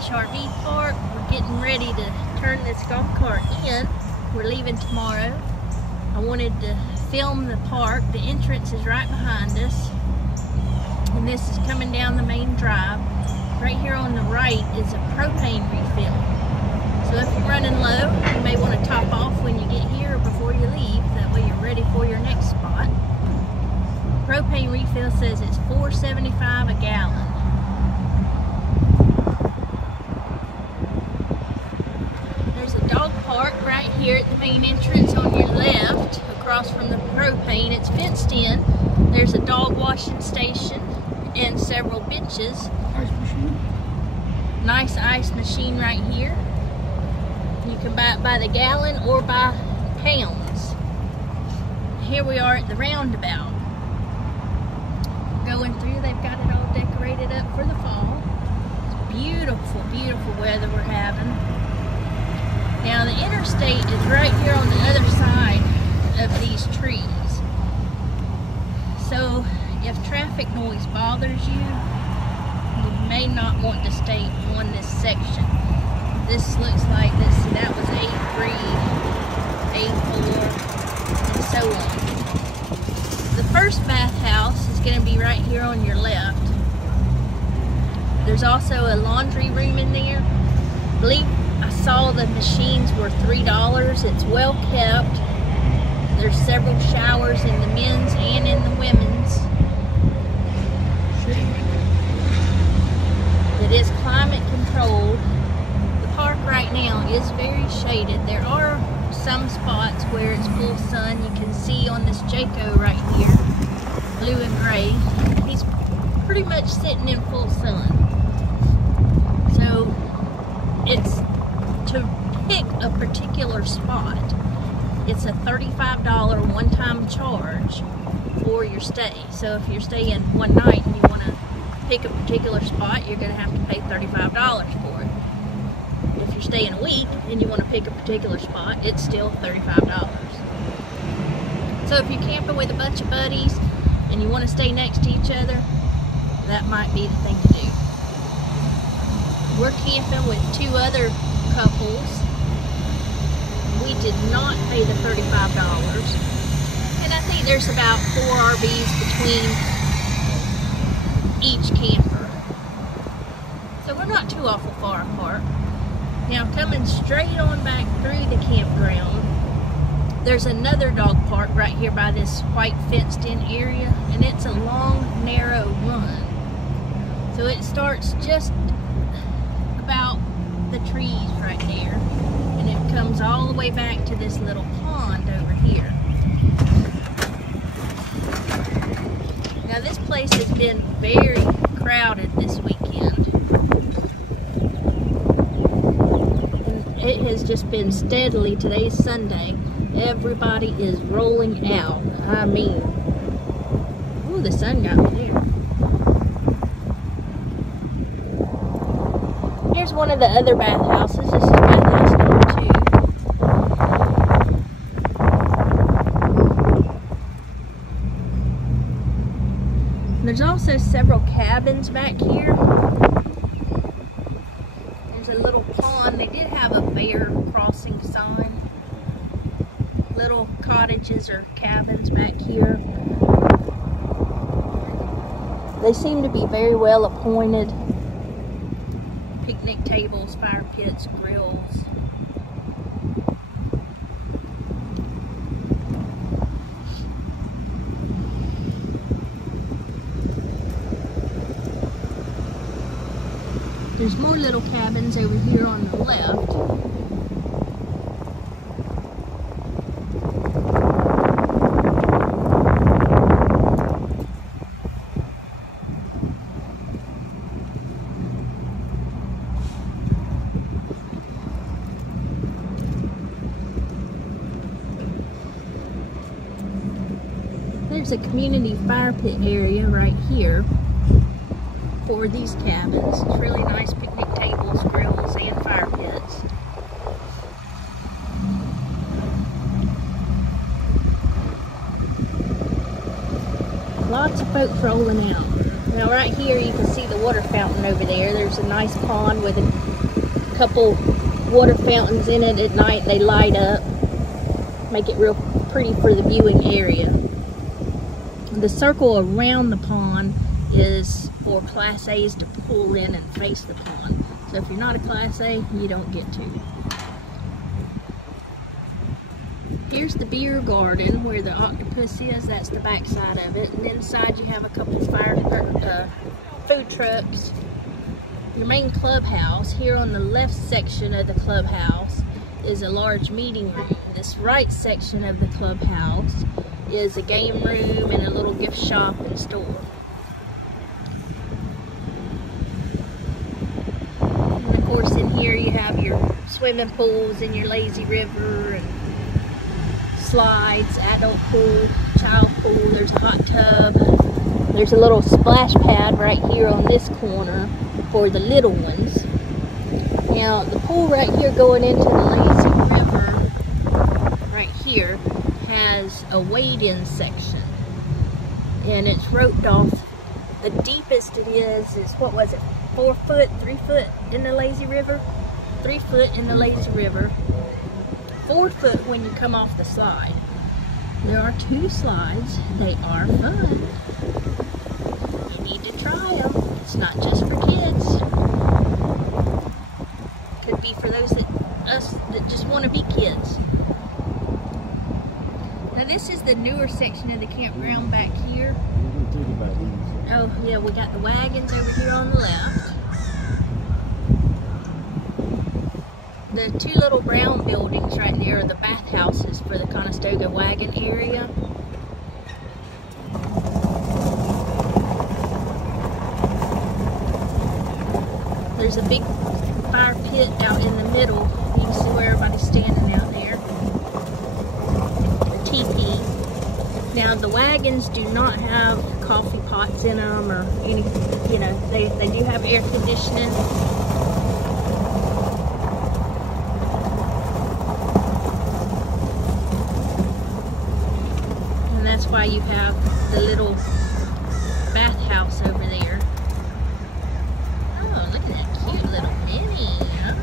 Splash RV Park. We're getting ready to turn this golf cart in. We're leaving tomorrow. I wanted to film the park. The entrance is right behind us. And this is coming down the main drive. Right here on the right is a propane refill. So if you're running low, you may want to top off when you get here or before you leave. That way you're ready for your next spot. Propane refill says it's $4.75 a gallon. There's a dog park right here at the main entrance on your left, across from the propane. It's fenced in. There's a dog washing station and several benches. Ice machine. Nice ice machine right here. You can buy it by the gallon or by pounds. Here we are at the roundabout. Going through, they've got it all decorated up for the fall. It's beautiful, beautiful weather we're having. Now the interstate is right here on the other side of these trees. So if traffic noise bothers you, you may not want to stay on this section. This looks like this. That was A3, A4, and so on. The first bathhouse is going to be right here on your left. There's also a laundry room in there. I believe I saw the machines were $3. It's well kept. There's several showers in the men's and in the women's. It is climate controlled. The park right now is very shaded. There are some spots where it's full sun. You can see on this Jayco right here, blue and gray, he's pretty much sitting in full sun. So it's to pick a particular spot. It's a $35 one-time charge for your stay. So if you're staying one night and you want to pick a particular spot, you're going to have to pay $35 for it. If you're staying a week and you want to pick a particular spot, it's still $35. So if you're camping with a bunch of buddies and you want to stay next to each other, that might be the thing to do. We're camping with two other couples. We did not pay the $35. And I think there's about 4 RVs between each camper. So we're not too awful far apart. Now coming straight on back through the campground, there's another dog park right here by this white fenced in area, and it's a long, narrow run. So it starts just about the trees right there, and it comes all the way back to this little pond over here. Now this place has been very crowded this weekend. It has just been steadily. Today's Sunday. Everybody is rolling out. I mean, ooh, the sun got me there. Here's one of the other bathhouses. This is bathhouse number 2. There's also several cabins back here. There's a little pond. They did have a bear crossing sign. Little cottages or cabins back here. They seem to be very well appointed. Picnic tables, fire pits, grills. There's more little cabins over here on the left. There's a community fire pit area right here for these cabins. It's really nice picnic tables, grills, and fire pits. Lots of folks rolling out. Now right here you can see the water fountain over there. There's a nice pond with a couple water fountains in it. At night they light up, make it real pretty for the viewing area. The circle around the pond is for Class A's to pull in and face the pond. So if you're not a Class A, you don't get to. Here's the beer garden where the octopus is. That's the back side of it. And inside you have a couple food trucks. Your main clubhouse, here on the left section of the clubhouse, is a large meeting room. This right section of the clubhouse is a game room and a little gift shop and store. And of course in here you have your swimming pools and your lazy river and slides, adult pool, child pool. There's a hot tub. There's a little splash pad right here on this corner for the little ones. Now the pool right here going into the lazy river right here has a wade-in section, and it's roped off. The deepest it is what was it, 4 foot, 3 foot in the lazy river? 3 foot in the lazy river, 4 foot when you come off the slide. There are 2 slides. They are fun. You need to try them. It's not just for kids. Could be for those that just want to be kids. Now this is the newer section of the campground back here. Oh yeah, we got the wagons over here on the left. The 2 little brown buildings right there are the bathhouses for the Conestoga wagon area. There's a big fire pit out in the middle. You can see where everybody's standing out there. A teepee. Now the wagons do not have coffee pots in them or any, you know, they do have air conditioning. And that's why you have the little bathhouse over there. Oh, look at that cute little mini. Oh.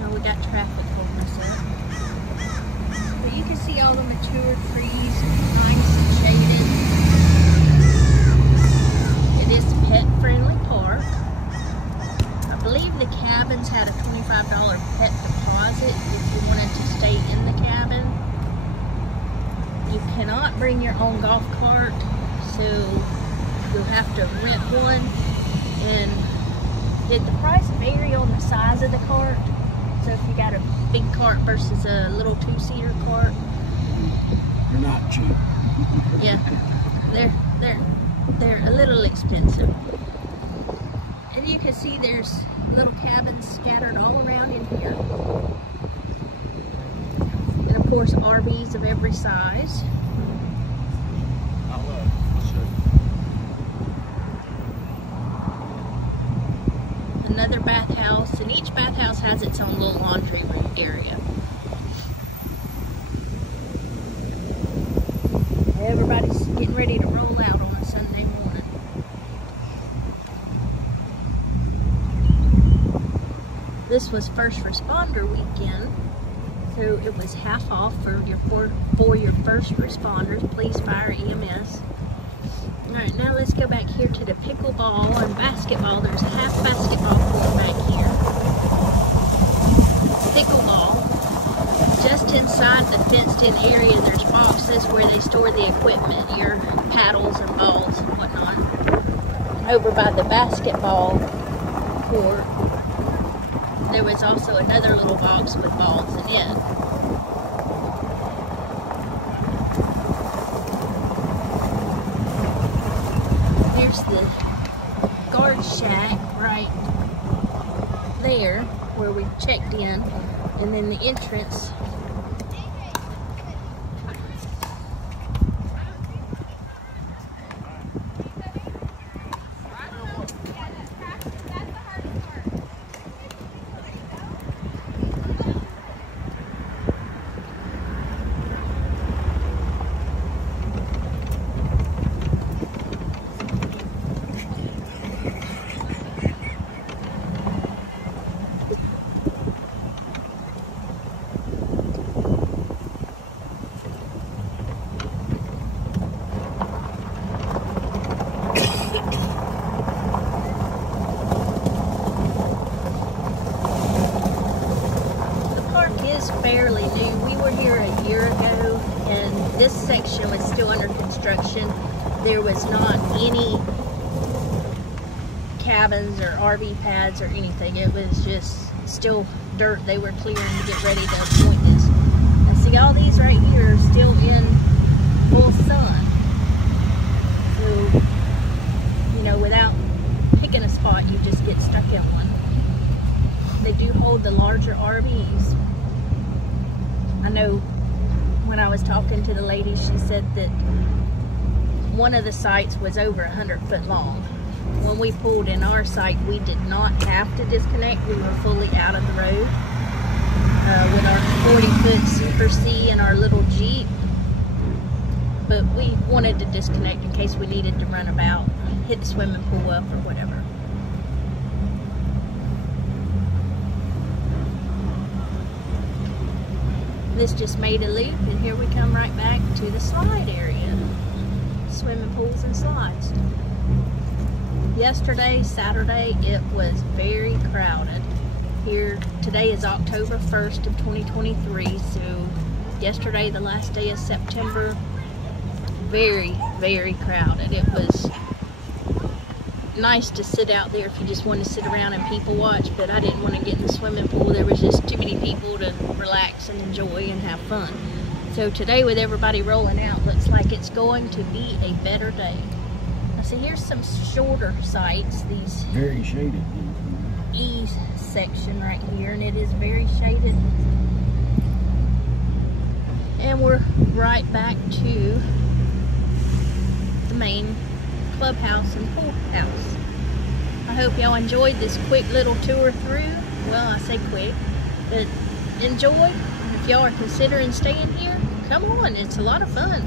Now we got traffic holding us up. But you can see all the mature trees, nice and shaded. It is a pet-friendly park. I believe the cabins had a $25 pet deposit if you wanted to stay in the cabin. You cannot bring your own golf cart, so you'll have to rent one. And the price vary on the size of the cart. So if you got a big cart versus a little 2-seater cart, they're not cheap. Yeah, they're a little expensive. And you can see there's little cabins scattered all around in here. And of course RVs of every size. Another bathhouse, and each bathhouse has its own little laundry room area. Everybody's getting ready to roll out on a Sunday morning. This was first responder weekend, so it was half off for your first responders, police, fire, EMS. Alright, now let's go back here to the pickleball and basketball. There's a half basketball court back here. Pickleball. Just inside the fenced-in area, there's boxes where they store the equipment, your paddles and balls and whatnot. And over by the basketball court, there was also another little box with balls in it. There's the guard shack right there where we checked in, and then the entrance. We were here a year ago, and this section was still under construction. There was not any cabins or RV pads or anything. It was just still dirt they were clearing to get ready to appoint this. And see, all these right here are still in full sun. So, you know, without picking a spot, you just get stuck in one. They do hold the larger RVs. I know when I was talking to the lady, she said that one of the sites was over 100 foot long. When we pulled in our site, we did not have to disconnect. We were fully out of the road with our 40-foot Super C and our little Jeep. But we wanted to disconnect in case we needed to run about, hit the swimming pool up or whatever. This just made a loop, and here we come right back to the slide area. Swimming pools and slides. Yesterday, Saturday, it was very crowded. Here, today is October 1st of 2023, so yesterday, the last day of September, very, very crowded. It was nice to sit out there if you just want to sit around and people watch, but I didn't want to get in the swimming pool. There was just too many people to relax and enjoy and have fun. So today, with everybody rolling out, looks like it's going to be a better day. Now see, here's some shorter sites. These Very shaded. E section right here, and it is very shaded. And we're right back to the main clubhouse and pool house. I hope y'all enjoyed this quick little tour through. Well, I say quick, but enjoy. If y'all are considering staying here, come on, it's a lot of fun.